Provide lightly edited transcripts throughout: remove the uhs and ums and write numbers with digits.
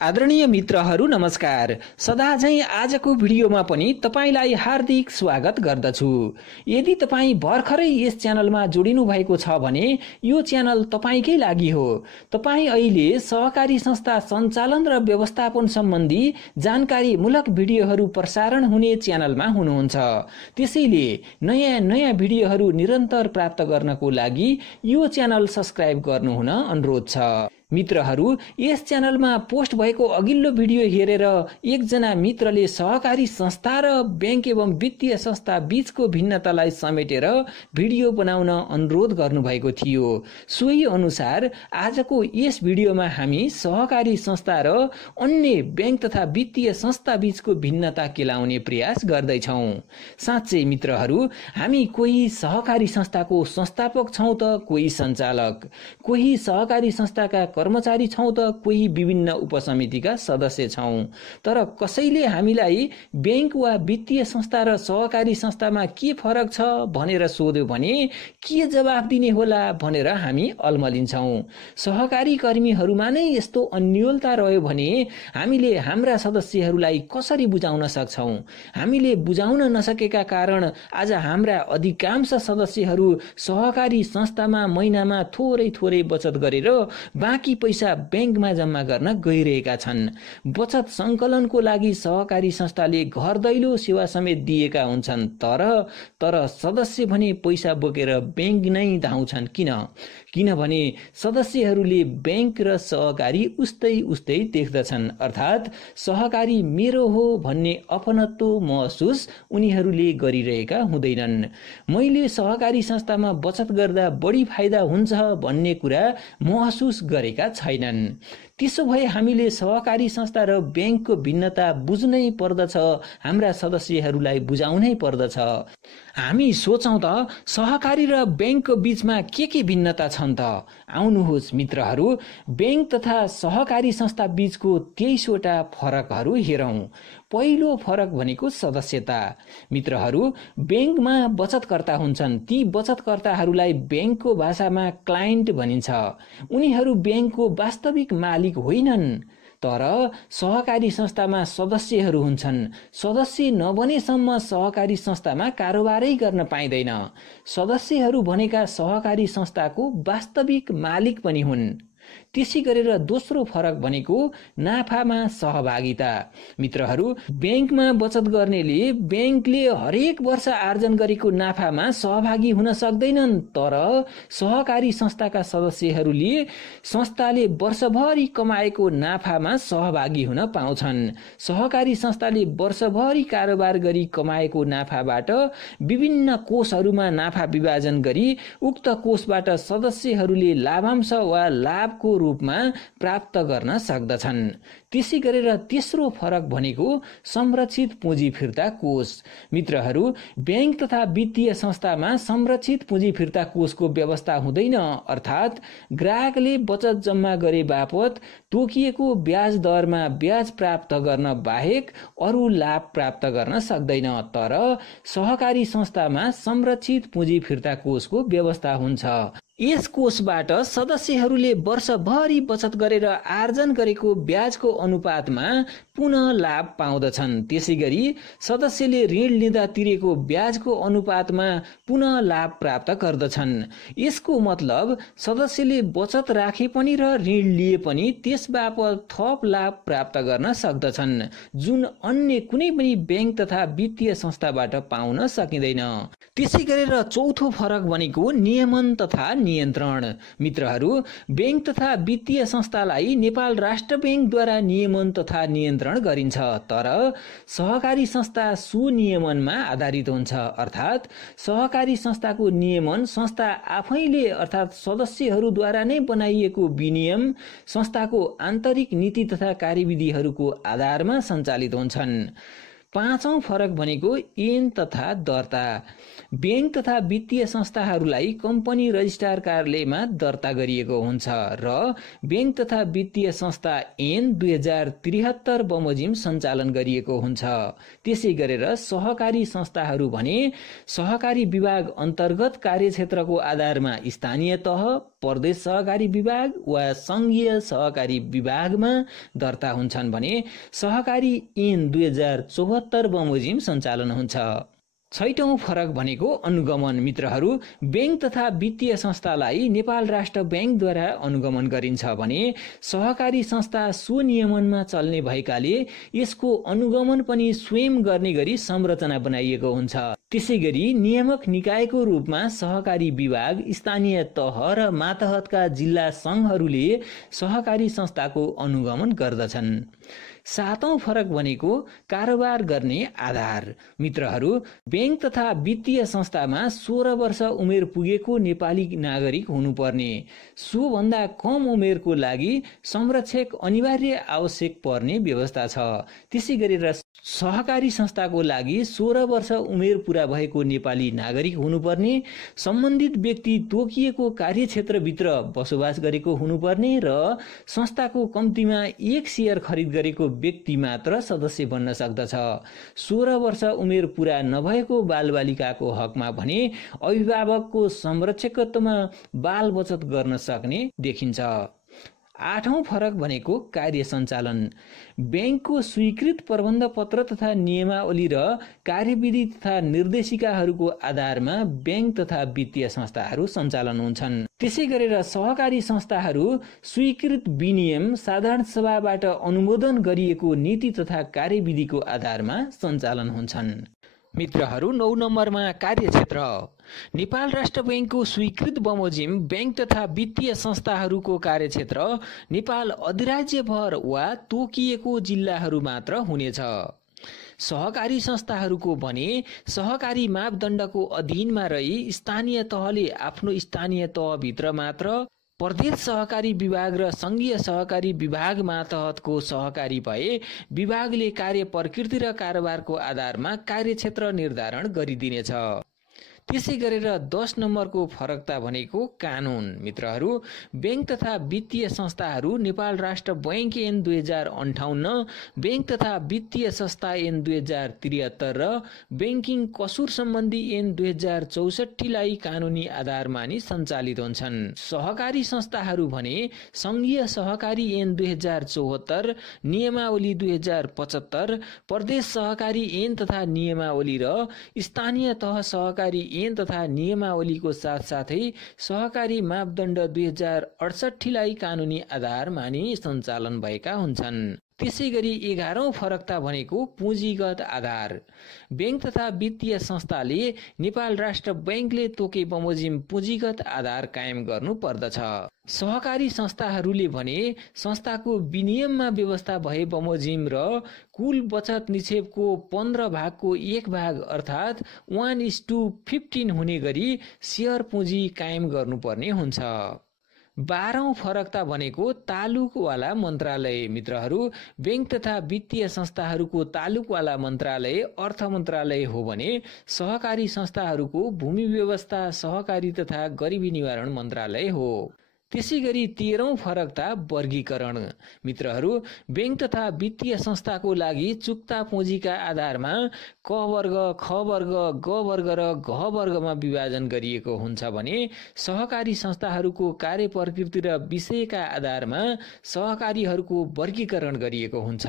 आदरणीय मित्रहरू नमस्कार। सदाझैं आजको भिडियोमा पनि तपाईलाई हार्दिक स्वागत गर्दछु। यदि तपाई भर्खरै यस च्यानलमा जोडिनु भएको छ भने यो च्यानल तपाईकै लागि हो। तपाई अहिले सहकारी संस्था सञ्चालन र व्यवस्थापन सम्बन्धी जानकारीमूलक भिडियोहरू प्रसारण हुने च्यानलमा हुनुहुन्छ। त्यसैले नयाँ भिडियोहरू निरन्तर प्राप्त गर्नको लागि यो च्यानल सब्स्क्राइब गर्नुहुन अनुरोध छ। मित्रहरू, यस च्यानलमा पोस्ट भएको अघिल्लो भिडियो हेरेर एकजना मित्रले सहकारी संस्था र बैंक एवं वित्तीय संस्था बीचको भिन्नतालाई समेटेर भिडियो बनाउन अनुरोध गर्नुभएको थियो। सोही अनुसार आजको यस भिडियोमा हामी सहकारी संस्था र अन्य बैंक तथा वित्तीय संस्था बीचको भिन्नता केलाउने प्रयास गर्दैछौँ। साँच्चै मित्रहरू, हामी कोही सहकारी संस्थाको संस्थापक छौँ त कोही सञ्चालक, कोही सहकारी संस्थाका कर्मचारी छौँ त कोही विभिन्न उपसमितिका सदस्य छौँ। तर कसैले हामीलाई बैंक वा वित्तीय संस्था र सहकारी संस्थामा के फरक छ भनेर सोध्यो भने के जवाफ दिने होला भनेर हामी अल्मलिन्छौँ। सहकारी कर्मीहरूमा नै यस्तो अन्योलता रह्यो भने हामीले हाम्रा सदस्यहरूलाई कसरी बुझाउन सक्छौँ? हामीले बुझाउन नसकेका कारण आज हाम्रा अधिकांश सदस्यहरू सहकारी संस्थामा महिनामा थोरै बचत गरेर बाँकी पैसा बैंकमा जम्मा गर्न गइरहेका छन्। बचत संकलनको लागि सहकारी संस्थाले घर दैलो सेवा समेत दिएका हुन्छन्, तर सदस्य भने पैसा बोकेर बैंक नै धाउँछन्। किनभने सदस्यहरूले बैंक र सहकारी उस्तै देख्दछन्, अर्थात् सहकारी मेरो हो भन्ने अपनत्व महसुस उनीहरूले गरिरहेका हुँदैनन्। मैले सहकारी संस्थामा बचत गर्दा बढी फाइदा हुन्छ भन्ने कुरा महसुस गरेका छैनन्। त्यसो भए हामीले सहकारी संस्था र बैंकको भिन्नता बुझ्नै पर्दछ, हाम्रा सदस्यहरूलाई बुझाउनै पर्दछ। हामी सोचौं त सहकारी र बैंकको बीचमा के भिन्नता छन् त? आउनुहोस् मित्रहरू, बैंक तथा सहकारी संस्था बीचको 23 वटा फरकहरू हेरौं। पहिलो फरक भनेको सदस्यता। मित्रहरू, बैंकमा बचतकर्ता हुन्छन्। ती बचतकर्ताहरूलाई बैंकको भाषामा क्लाइन्ट भनिन्छ। उनीहरू बैंकको वास्तविक मालिक होइनन्। तर सहकारी संस्थामा सदस्यहरू हुन्छन्। सदस्य नबनेसम्म सहकारी संस्थामा कारोबारै गर्न पाइँदैन। सदस्यहरू भनेका सहकारी संस्थाको वास्तविक मालिक पनि हुन्। त्यसै गरेर दोस्रो फरक भनेको नाफामा सहभागिता। मित्रहरू, बैंकमा बचत गर्नेले बैंकले हरेक वर्ष आर्जन गरेको नाफामा सहभागी हुन सक्दैनन्, तर सहकारी संस्थाका सदस्यहरूले संस्थाले वर्षभरि कमाएको नाफामा सहभागी हुन पाउँछन्। सहकारी संस्थाले वर्षभरि कारोबार गरी कमाएको नाफाबाट विभिन्न कोषहरूमा नाफा विभाजन गरी उक्त कोषबाट सदस्यहरूले लाभांश वा लाभको रूपमा प्राप्त गर्न सक्दछन्। त्यसै गरेर तेस्रो फरक भनेको संरक्षित पुँजी फिर्ता कोष। मित्रहरू, बैंक तथा वित्तीय संस्थामा संरक्षित पुँजी फिर्ता कोषको व्यवस्था हुँदैन, अर्थात् ग्राहकले बचत जम्मा गरे बापत तोकिएको ब्याज दरमा ब्याज प्राप्त गर्न बाहेक अरू लाभ प्राप्त गर्न सक्दैन। तर सहकारी संस्थामा संरक्षित पुँजी फिर्ता कोषको व्यवस्था हुन्छ। यस कोषबाट सदस्यहरूले वर्षभरि बचत गरेर आर्जन गरेको ब्याजको अनुपातमा पुनः लाभ पाउँदछन्। त्यसै गरी सदस्यले ऋण लिँदा तिरेको ब्याजको अनुपातमा पुनः लाभ प्राप्त गर्दछन्। यसको मतलब सदस्यले बचत राखे पनि र ऋण लिए पनि त्यसबापत थप लाभ प्राप्त गर्न सक्दछन्, जुन अन्य कुनै पनि बैंक तथा वित्तीय संस्थाबाट पाउन सकिँदैन। त्यसै गरेर चौथो फरक भनेको नियमन तथा नियन्त्रण। मित्रहरू, बैंक तथा वित्तीय संस्थालाई नेपाल राष्ट्र बैंकद्वारा नियमन तथा नियन्त्रण गरिन्छ, तर सहकारी संस्था सुनियमनमा आधारित हुन्छ, अर्थात् सहकारी संस्थाको नियमन संस्था आफैले अर्थात् सदस्यहरूद्वारा नै बनाइएको विनियम संस्थाको आन्तरिक नीति तथा कार्यविधिहरूको आधारमा सञ्चालित हुन्छन्। पाँचौं फरक भनेको ऐन तथा दर्ता। बैंक तथा वित्तीय संस्थाहरूलाई कम्पनी रजिस्ट्रार कार्यालयमा दर्ता गरिएको हुन्छ र बैंक तथा वित्तीय संस्था ऐन 2073 बमोजिम सञ्चालन गरिएको हुन्छ। त्यसै गरेर सहकारी संस्थाहरू भने सहकारी विभाग अन्तर्गत कार्यक्षेत्रको आधारमा स्थानीय तह, प्रदेश सहकारी विभाग वा संघीय सहकारी विभागमा दर्ता हुन्छन् भने सहकारी ऐन 2074 बमोजिम सञ्चालन हुन्छ। छैटौं फरक भनेको अनुगमन। मित्रहरू, बैंक तथा वित्तीय संस्थालाई नेपाल राष्ट्र बैंकद्वारा अनुगमन गरिन्छ भने सहकारी संस्था स्वनियमनमा चल्ने भएकाले यसको अनुगमन पनि स्वयं गर्ने गरी संरचना बनाइएको हुन्छ। त्यसै गरी नियामक निकायको रूपमा सहकारी विभाग, स्थानीय तह र मातहतका जिल्ला संघहरूले सहकारी संस्थाको अनुगमन गर्दछन्। सातौं फरक भनेको कारोबार गर्ने आधार। मित्रहरू, बैंक तथा वित्तीय संस्थामा 16 वर्ष उमेर पुगेको नेपाली नागरिक हुनुपर्ने, सोभन्दा कम उमेरको लागि संरक्षक अनिवार्य आवश्यक पर्ने व्यवस्था छ। त्यसै गरेर सहकारी संस्थाको लागि 16 वर्ष उमेर पुरा भएको नेपाली नागरिक हुनुपर्ने, सम्बन्धित व्यक्ति तोकिएको कार्यक्षेत्रभित्र बसोबास गरेको हुनुपर्ने र संस्थाको कम्तीमा 1 शेयर खरिद गरेको व्यक्ति मात्र सदस्य बन्न सक्दछ। 16 वर्ष उमेर पुरा नभएको बालबालिकाको हकमा भने अभिभावकको संरक्षकत्वमा बाल बचत गर्न सक्ने देखिन्छ। आठौं फरक भनेको कार्य सञ्चालन। बैंकको स्वीकृत प्रबन्ध पत्र तथा नियमावली र कार्यविधि तथा निर्देशिकाहरूको आधारमा बैंक तथा वित्तीय संस्थाहरू सञ्चालन हुन्छन्। त्यसै गरेर सहकारी संस्थाहरू स्वीकृत विनियम, साधारण सभाबाट अनुमोदन गरिएको नीति तथा कार्यविधिको आधारमा सञ्चालन हुन्छन्। मित्रहरू, 9 नम्बरमा कार्यक्षेत्र। नेपाल राष्ट्र बैंकको स्वीकृत बमोजिम बैंक तथा वित्तीय संस्थाहरूको कार्यक्षेत्र नेपाल अधिराज्यभर वा तोकिएको जिल्लाहरू मात्र हुनेछ। सहकारी संस्थाहरूको भने सहकारी मापदण्डको अधीनमा रही स्थानीय तहले आफ्नो स्थानीय तहभित्र मात्र, प्रदेश सहकारी विभाग र संघीय सहकारी विभाग मातहतको सहकारी भए विभागले कार्य प्रकृति र कारोबारको आधारमा कार्यक्षेत्र निर्धारण गरिदिनेछ। त्यसै गरेर 10 नम्बरको फरकता भनेको कानुन। मित्रहरू, बैंक तथा वित्तीय संस्थाहरू नेपाल राष्ट्र बैंक ऐन 2058, बैंक तथा वित्तीय संस्था ऐन 2073 र बैंकिङ कसुर सम्बन्धी ऐन 2064 लाई कानुनी आधार मानि सञ्चालित हुन्छन्। सहकारी संस्थाहरू भने संघीय सहकारी ऐन 2074, नियमावली 2075, प्रदेश सहकारी ऐन तथा नियमावली र स्थानीय तह सहकारी ऐन तथा नियमावलीको साथसाथै सहकारी मापदण्ड 2068 लाई कानुनी आधार मानि सञ्चालन भएका हुन्छन्। त्यसै गरी 11औं फरकता भनेको पुँजीगत आधार। बैंक तथा वित्तीय संस्थाले नेपाल राष्ट्र बैंकले तोके बमोजिम पुँजीगत आधार कायम गर्नु पर्दछ। सहकारी संस्थाहरूले भने संस्थाको विनियममा व्यवस्था भए बमोजिम र कुल बचत निक्षेपको 15 भागको 1 भाग अर्थात् 1:15 हुने गरी शेयर पुँजी कायम गर्नुपर्ने हुन्छ। 12औं फरकता भनेको तालुकवाला मन्त्रालय। मित्रहरू, बैंक तथा वित्तीय संस्थाहरूको तालुकवाला मन्त्रालय अर्थ मन्त्रालय हो भने सहकारी संस्थाहरूको भूमि व्यवस्था, सहकारी तथा गरिबी निवारण मन्त्रालय हो। त्यसै गरी 13औं फरकता वर्गीकरण। मित्रहरू, बैंक तथा वित्तीय संस्थाको लागि चुक्ता पुँजीका आधारमा क वर्ग, ख वर्ग, ग वर्ग र घ वर्गमा विभाजन गरिएको हुन्छ भने सहकारी संस्थाहरूको कार्य प्रकृति र विषयका आधारमा सहकारीहरूको वर्गीकरण गरिएको हुन्छ।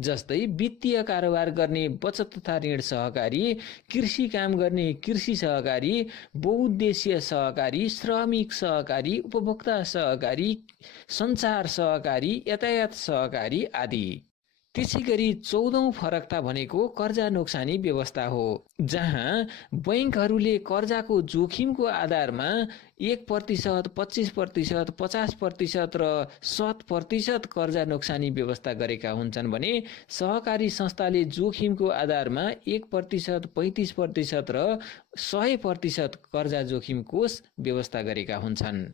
जस्तै वित्तीय कारोबार गर्ने बचत तथा ऋण सहकारी, कृषि काम गर्ने कृषि सहकारी, बहुउद्देश्य सहकारी, श्रमिक सहकारी, उपभोक्ता सहकारी, सञ्चार सहकारी, यातायात सहकारी आदि। त्यसै गरी 14औं फरकता भनेको कर्जा नोक्सानी व्यवस्था हो, जहाँ बैंकहरूले कर्जाको जोखिमको आधारमा 1%, 25%, 50% र 100% कर्जा नोक्सानी व्यवस्था गरेका हुन्छन् भने सहकारी संस्थाले जोखिमको आधारमा 1%, 35% र 100% कर्जा जोखिम कोष व्यवस्था गरेका हुन्छन्।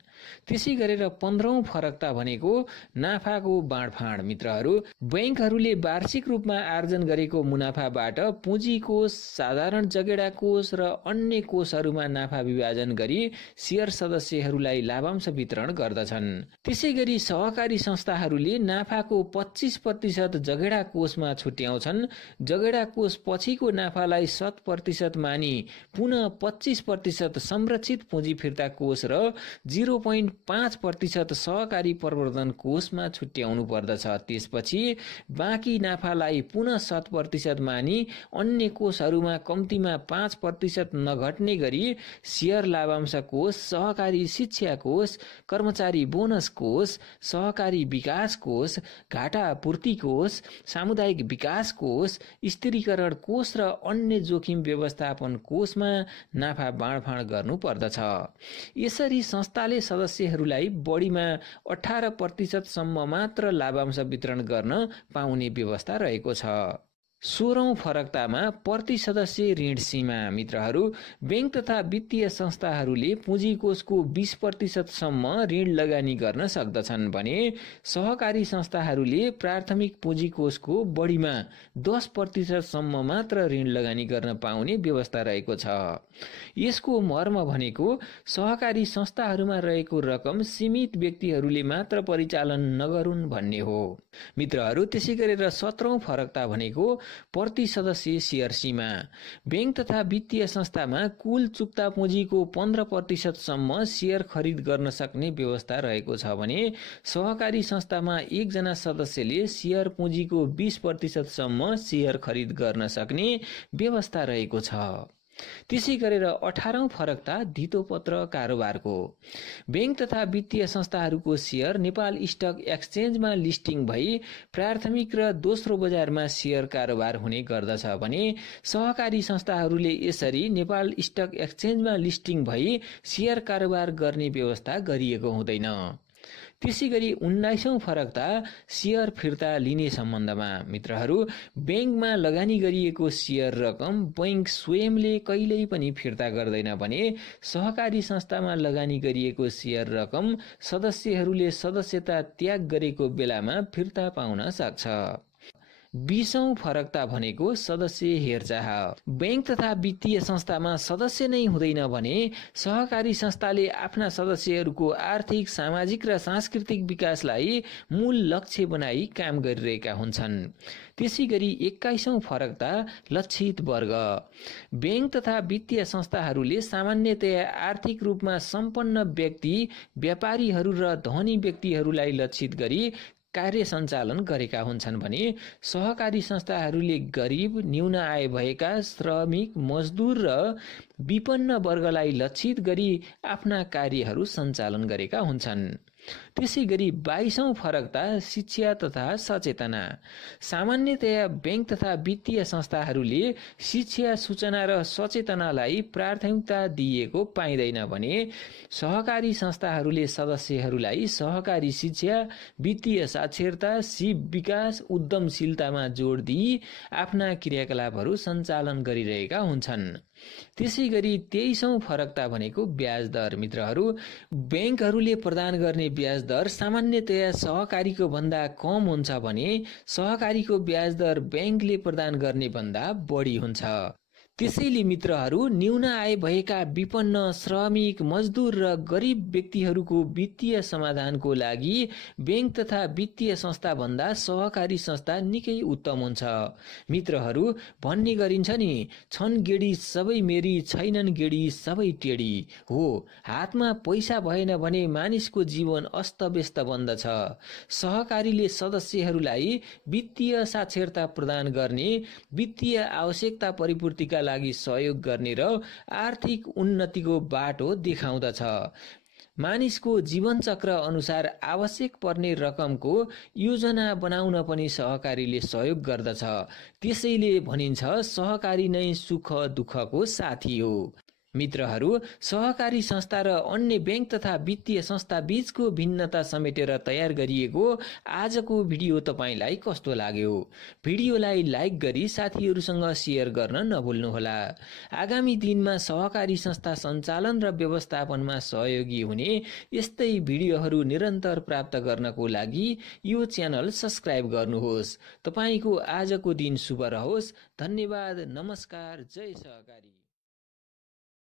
त्यसै गरेर 15औं फरकता भनेको नाफाको बाँडफाँड। मित्रहरू, बैंकहरूले वार्षिक रूपमा आर्जन गरेको मुनाफाबाट पुँजी कोष, साधारण जगेडा कोष र अन्य कोषहरूमा नाफा विभाजन गरी शेयर सदस्यहरूलाई लाभांश वितरण गर्दछन्। त्यसै गरी सहकारी संस्थाहरूले नाफाको 25% जगेडा कोषमा छुट्याउँछन्। जगेडा कोष पछिको नाफालाई 100% मानि पुनः 25% संरक्षित पुँजी फिर्ता कोष र 0.5% सहकारी प्रवर्धन कोषमा छुट्याउनु पर्दछ। त्यसपछि बाँकी नाफालाई पुनः 100% मानि अन्य कोषहरूमा कम्तीमा 5% नघट्ने गरी शेयर लाभांश कोष, सहकारी शिक्षा कोष, कर्मचारी बोनस कोष, सहकारी विकास कोष, घाटा पूर्ति कोष, सामुदायिक विकास कोष, स्थिरीकरण कोष र अन्य जोखिम व्यवस्थापन कोषमा नाफा बाँडफाँड गर्नु पर्दछ। यसरी संस्थाले सदस्यहरूलाई बढीमा 18% सम्म मात्र लाभांश वितरण गर्न पाउने व्यवस्था रहेको छ। 16औं फरकतामा प्रति सदस्य ऋण सीमा। मित्रहरू, बैंक तथा वित्तीय संस्थाहरूले पुँजी कोषको 20% सम्म ऋण लगानी गर्न सक्दछन् भने सहकारी संस्थाहरूले प्राथमिक पुँजी कोषको बढीमा 10% सम्म मात्र ऋण लगानी गर्न पाउने व्यवस्था रहेको छ। यसको मर्म भनेको सहकारी संस्थाहरूमा रहेको रकम सीमित व्यक्तिहरूले मात्र परिचालन नगरून् भन्ने हो। मित्रहरू, त्यसै गरेर 17औं फरकता भनेको प्रति सदस्य शेयर सीमा। बैंक तथा वित्तीय संस्थामा कुल चुक्ता पुँजीको 15% सम्म शेयर खरिद गर्न सक्ने व्यवस्था रहेको छ भने सहकारी संस्थामा एकजना सदस्यले शेयर पुँजीको 20% सम्म शेयर खरिद गर्न सक्ने व्यवस्था रहेको छ। त्यसै गरेर 18औं फरकता धितोपत्र कारोबारको। बैंक तथा वित्तीय संस्थाहरूको शेयर नेपाल स्टक एक्सचेन्जमा लिस्टिङ भई प्राथमिक र दोस्रो बजारमा शेयर कारोबार हुने गर्दछ भने सहकारी संस्थाहरूले यसरी नेपाल स्टक एक्सचेन्जमा लिस्टिङ भई शेयर कारोबार गर्ने व्यवस्था गरिएको हुँदैन। त्यसै गरी 19औं फरकता शेयर फिर्ता लिने सम्बन्धमा। मित्रहरू, बैंकमा लगानी गरिएको शेयर रकम बैंक स्वयंले कहिल्यै पनि फिर्ता गर्दैन भने सहकारी संस्थामा लगानी गरिएको शेयर रकम सदस्यहरूले सदस्यता त्याग गरेको बेलामा फिर्ता पाउन सक्छ। 20औं फरकता भनेको सदस्य हेरचाह। बैंक तथा वित्तीय संस्थामा सदस्य नै हुँदैन भने सहकारी संस्थाले आफ्ना सदस्यहरूको आर्थिक, सामाजिक र सांस्कृतिक विकासलाई मूल लक्ष्य बनाई काम गरिरहेका हुन्छन्। त्यसै गरी 21औं फरकता लक्षित वर्ग। बैंक तथा वित्तीय संस्थाहरूले सामान्यतया आर्थिक रूपमा सम्पन्न व्यक्ति, व्यापारीहरू र धनी व्यक्तिहरूलाई लक्षित गरी कार्य सञ्चालन गरेका हुन्छन् भने सहकारी संस्थाहरूले गरिब, न्यून आय भएका, श्रमिक, मजदुर र विपन्न वर्गलाई लक्षित गरी आफ्ना कार्यहरू सञ्चालन गरेका हुन्छन्। त्यसै गरी 22औं फरकता शिक्षा तथा सचेतना। सामान्यतया बैंक तथा वित्तीय संस्थाहरूले शिक्षा, सूचना र सचेतनालाई प्राथमिकता दिएको पाइँदैन भने सहकारी संस्थाहरूले सदस्यहरूलाई सहकारी शिक्षा, वित्तीय साक्षरता, सिप विकास, उद्यमशीलतामा जोड दिई आफ्ना क्रियाकलापहरू सञ्चालन गरिरहेका हुन्छन्। त्यसै गरी 23औं फरकता भनेको ब्याज दर। मित्रहरू, बैंकहरूले प्रदान गर्ने ब्याज दर सामान्यतया सहकारीको भन्दा कम हुन्छ भने सहकारीको ब्याज दर बैंकले प्रदान गर्ने भन्दा बढी हुन्छ। त्यसैले मित्रहरू, न्यून आय भएका, विपन्न, श्रमिक, मजदुर र गरिब व्यक्तिहरूको वित्तीय समाधानको लागि बैंक तथा वित्तीय संस्था भन्दा सहकारी संस्था निकै उत्तम हुन्छ। मित्रहरू, भन्ने गरिन्छ नि, छन् गेडी सबै मेरी, छैनन् गेडी सबै टेडी। हो, हातमा पैसा भएन भने मानिसको जीवन अस्तव्यस्त बन्दछ। सहकारीले सदस्यहरूलाई वित्तीय साक्षरता प्रदान गर्ने, वित्तीय आवश्यकता परिपूर्तिका लागि सहयोग गर्ने र आर्थिक उन्नतिको बाटो देखाउँदछ। मानिसको जीवन चक्र अनुसार आवश्यक पर्ने रकमको योजना बनाउन पनि सहकारीले सहयोग गर्दछ। त्यसैले भनिन्छ सहकारी नै सुख दुःखको साथी हो। मित्रहरू, सहकारी संस्था र अन्य बैंक तथा वित्तीय संस्था बीचको भिन्नता समेटेर तयार गरिएको आजको भिडियो तपाईलाई कस्तो लाग्यो? भिडियोलाई लाइक गरी साथीहरूसँग शेयर गर्न नभुल्नुहोला। आगामी दिनमा सहकारी संस्था सञ्चालन र व्यवस्थापनमा सहयोगी हुने यस्तै भिडियोहरू निरन्तर प्राप्त गर्नको लागि यो च्यानल सब्स्क्राइब गर्नुहोस्। तपाईको आजको दिन शुभ रहोस्। धन्यवाद। नमस्कार। जय सहकारी।